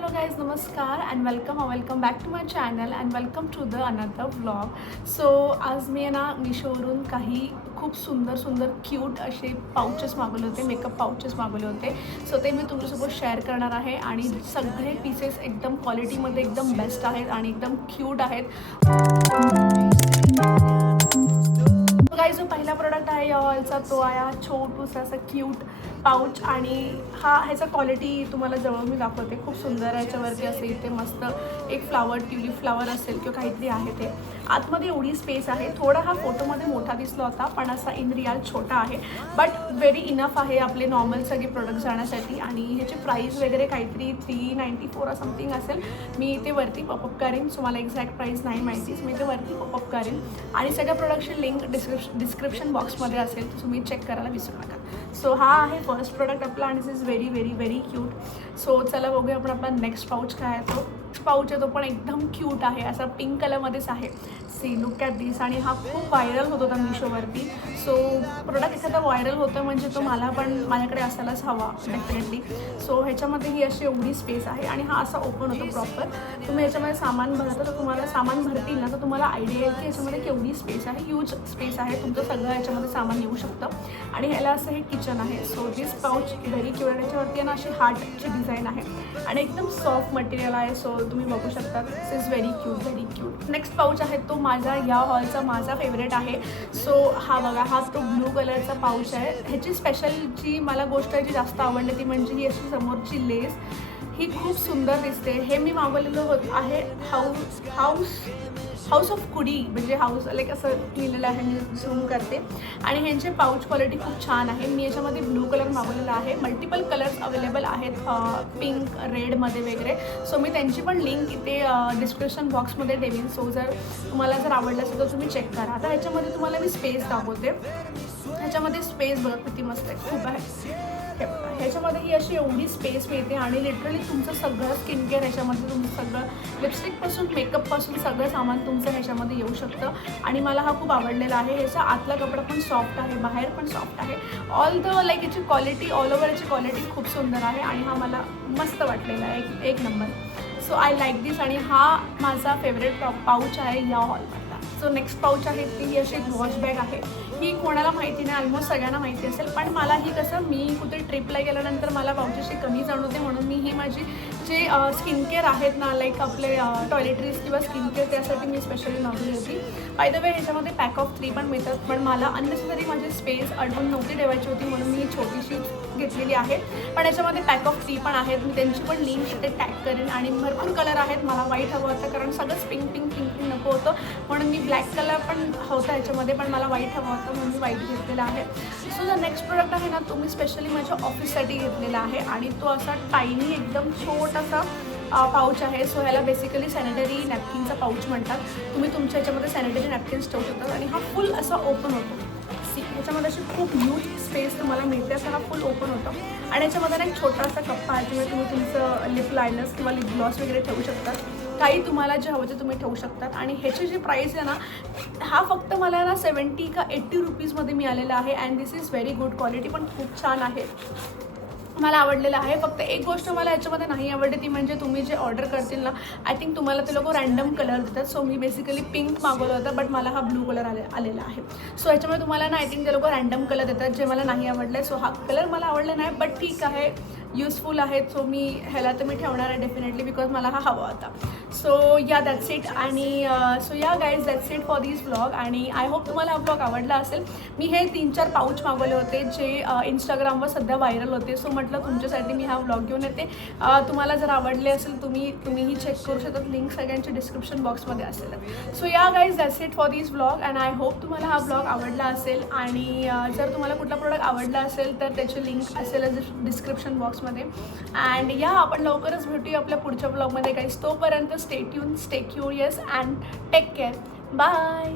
hello guys, namaskar and welcome back to my channel and welcome to the another vlog. So आज मी ना मिशोवरून काही खूप सुंदर क्यूट असे पाउचेस मागवले होते, मेकअप पाउचेस मागवले होते. सो ते मी तुमच्यासोबत शेअर करणार आहे आणि सगळे पीसेस एकदम क्वालिटीमध्ये एकदम बेस्ट आहेत आणि एकदम क्यूट आहेत. गाइस जो पहिला प्रोडक्ट आहे या ऑइलचा तो आहे छोटूसा असा क्यूट पाउच आणि ह्याचा क्वालिटी तुम्हाला जवळ मी दाखवते. खूप सुंदर आहे. याच्यावरती असं इथे मस्त एक फ्लावर, ट्युलिप फ्लावर असेल किंवा काहीतरी आहे. ते आतमध्ये एवढी स्पेस आहे. थोडा हा फोटोमध्ये मोठा दिसला होता पण असा इन रिअल छोटा आहे, बट व्हेरी इनफ आहे आपले नॉर्मल सगळे प्रोडक्ट जाण्यासाठी. आणि ह्याची प्राईस वगैरे काहीतरी 394 समथिंग असेल. मी इथे वरती पॉपअप करेन. सो मला एक्झॅक्ट प्राईस नाही माहितीच, मी इथे वरती पॉपअप करेन आणि सगळ्या प्रोडक्टची लिंक डिस्क्रिप्शन बॉक्समध्ये असेल, तर तुम्ही चेक करायला विसरू नका. सो हा आहे फर्स्ट प्रोडक्ट आपला आणि दिस इज व्हेरी क्यूट. सो चला बघूया आपण आपला नेक्स्ट पाऊच काय आहे. तो पाऊच आहे तो पण एकदम क्यूट आहे, असा पिंक कलरमध्येच आहे. सी लुक ॲट दिस. आणि हा खूप व्हायरल होत होता मिशोवरती. सो प्रोडक्ट एखादा व्हायरल होतं म्हणजे तो मला पण माझ्याकडे असायलाच हवा डेफिनेटली. सो ह्याच्यामध्ये ही अशी एवढी स्पेस आहे आणि हा असा ओपन होतो प्रॉपर. तुम्ही ह्याच्यामध्ये सामान भरता तर तुम्हाला सामान भरतील ना तर तुम्हाला आयडिया येईल की ह्याच्यामध्ये केवढी स्पेस आहे. ह्यूज स्पेस आहे, तुमचं सगळं ह्याच्यामध्ये सामान येऊ शकतं. आणि ह्याला असं हे किचन आहे. So this pouch very cute. ह्याच्यावरती ना अशी हार्टची डिझाईन आहे आणि एकदम सॉफ्ट मटेरियल आहे. सो तुम्ही बघू शकता. This is very cute. Next pouch आहे तो माझा या हॉलचा माझा फेवरेट आहे. सो हा बघा, हा तो ब्लू कलरचा पाऊच आहे. ह्याची स्पेशल जी मला गोष्ट आहे जी जास्त आवडली ती म्हणजे ही अशी समोरची लेस, ही खूप सुंदर दिसते. हे मी मागवलेलं आहे हाऊस ऑफ कुडी, म्हणजे हाऊस लाईक असं लिहिलेलं आहे. मी झूम करते. आणि ह्यांचे पाऊच क्वालिटी खूप छान आहे. मी याच्यामध्ये ब्लू कलर मागवलेला आहे. मल्टिपल कलर्स अवेलेबल आहेत, पिंक, रेडमध्ये वगैरे. सो मी त्यांची पण लिंक इथे डिस्क्रिप्शन बॉक्समध्ये ठेवीन. सो जर तुम्हाला जर आवडलं असेल तर तुम्ही चेक करा. आता ह्याच्यामध्ये तुम्हाला मी स्पेस दाखवते. ह्याच्यामध्ये स्पेस बघा किती मस्त आहे, खूप आहे. ह्याच्यामध्ये ही अशी एवढी स्पेस मिळते आणि लिटरली तुमचं सगळं स्किन केअर ह्याच्यामध्ये, तुमचं सगळं लिपस्टिकपासून मेकअपपासून सगळं सामान तुमचं ह्याच्यामध्ये येऊ शकतं. आणि मला हा खूप आवडलेला आहे. ह्याचा आतला कपडा पण सॉफ्ट आहे, बाहेर पण सॉफ्ट आहे. ऑल द लाईक याची क्वालिटी, ऑल ओव्हर याची क्वालिटी खूप सुंदर आहे आणि हा मला मस्त वाटलेला आहे, एक नंबर. सो आय लाईक दिस. आणि हा माझा फेवरेट पाऊच आहे या हॉलमधला. सो नेक्स्ट पाऊच आहे ती अशी एक वॉश बॅग आहे. ही कोणाला माहिती नाही, ऑलमोस्ट सगळ्यांना माहिती असेल, पण मला ही कसं, मी कुठे ट्रिपला गेल्यानंतर मला पाऊचेसची कमी जाणवते म्हणून मी ही माझी जे स्किन केअर आहेत ना, लाईक आपले टॉयलेटरीज किंवा स्किन केअर, त्यासाठी मी स्पेशली मागवली होती. बाय द वे ह्याच्यामध्ये पॅक ऑफ 3 पण मिळतात, पण मला अननेसेसरी माझी स्पेस अडवून नव्हती ठेवायची होती म्हणून मी ही छोटीशी घेतलेली आहे. पण याच्यामध्ये पॅक ऑफ 3 पण आहेत. मी त्यांची पण लिंक इथे टॅग करेन. आणि भरपूर कलर आहेत. मला व्हाईट हवं होतं कारण सगळंच पिंक नको होतं म्हणून मी ब्लॅक कलर पण होता ह्याच्यामध्ये, पण मला व्हाईट हवं होतं म्हणून मी व्हाईट घेतलेला आहे. सो जो नेक्स्ट प्रोडक्ट आहे ना तो मी स्पेशली माझ्या ऑफिससाठी घेतलेला आहे आणि तो असा टायनी एकदम छोटासा पाऊच आहे. सो ह्याला बेसिकली सॅनिटरी नॅपकिनचा पाऊच म्हणतात. तुम्ही तुमच्या ह्याच्यामध्ये सॅनिटरी नॅपकिन्स ठेवू शकतात आणि हा फुल असा ओपन होतो. सी ह्याच्यामध्ये अशी खूप ह्यूज स्पेस तुम्हाला मिळते. असं हा फुल ओपन होतो आणि याच्यामध्ये ना एक छोटासा कप्पा आहे ज्यामुळे तुम्ही तुमचं लिप लायनर्स किंवा लिप ग्लॉस वगैरे ठेवू शकतात. काही तुम्हाला जे हवं ते तुम्ही ठेवू शकतात. आणि ह्याची जी प्राईस आहे ना, हा फक्त मला ना 70 का 80 रुपीजमध्ये मिळालेला आहे. And this is very good. Quality पण खूप छान आहे, मला आवडलेलं आहे. फक्त एक गोष्ट मला याच्यामध्ये नाही आवडली ती म्हणजे तुम्ही जे ऑर्डर करतील ना, आय थिंक तुम्हाला ते लोक रँडम कलर देतात. सो मी बेसिकली पिंक मागवलं होतं बट मला हा ब्लू कलर आलेला आहे. सो ह्याच्यामध्ये तुम्हाला ना आय थिंक ते लोक रँडम कलर देतात जे मला नाही आवडलं आहे. सो हा कलर मला आवडला नाही बट ठीक आहे, यूजफुल आहेत. सो मी ह्याला तर मी ठेवणार आहे डेफिनेटली बिकॉज मला हा हवा होता. सो या दॅट्स इट. आणि सो या guys that's it for this vlog. आणि आय होप तुम्हाला हा व्लॉग आवडला असेल. मी हे 3-4 पाऊच मागवले होते जे इंस्टाग्रामवर सध्या व्हायरल होते. सो म्हटलं तुमच्यासाठी मी हा व्लॉग घेऊन येते. तुम्हाला जर आवडले असेल तुम्हीही चेक करू शकतात. लिंक सगळ्यांच्या डिस्क्रिप्शन बॉक्समध्ये असेल. सो या guys that's it for this vlog. And I hope तुम्हाला हा व्लॉग आवडला असेल. आणि जर तुम्हाला कुठला प्रोडक्ट आवडला असेल तर त्याची लिंक असेल डिस्क्रिप्शन बॉक्समध्ये. अँड या आपण लवकरच भेटूया आपल्या पुढच्या व्लॉगमध्ये गाईज. तोपर्यंत stay tune, stay curious and take care. Bye.